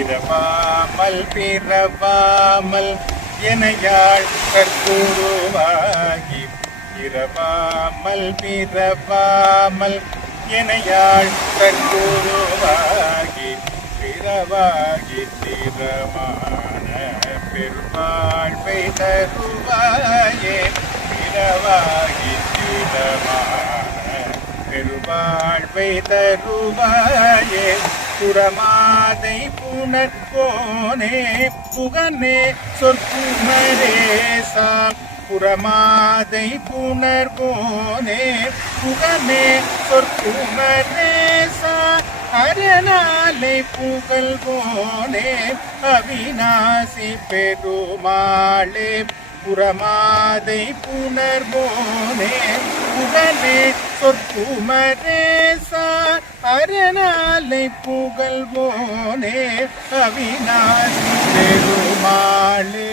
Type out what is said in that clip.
இரவாமல் பிறவாமல் எனையாள் கற்குருவாகி இரவாமல் பிறவாமல் எனையாள் கற்குருவாகி பிறவாகி திறமான பெருவாழ்வை தருவாயே பிறவாகி திறமான பெருவாழ்வை தருவாயே புறமாதை புனர்கோனே புகனே சொற்குமரேசா புறமாதை புனர்கோனே புகனே சொற்குமரேசா அரணாலை புகழ்வோனே அவிநாசி பெருமாளே புறமாதை புனர்கோனே புகனே சொற்குமரேசா அரணாலை புகழ்வோனே அவிநாசி பெருமாளே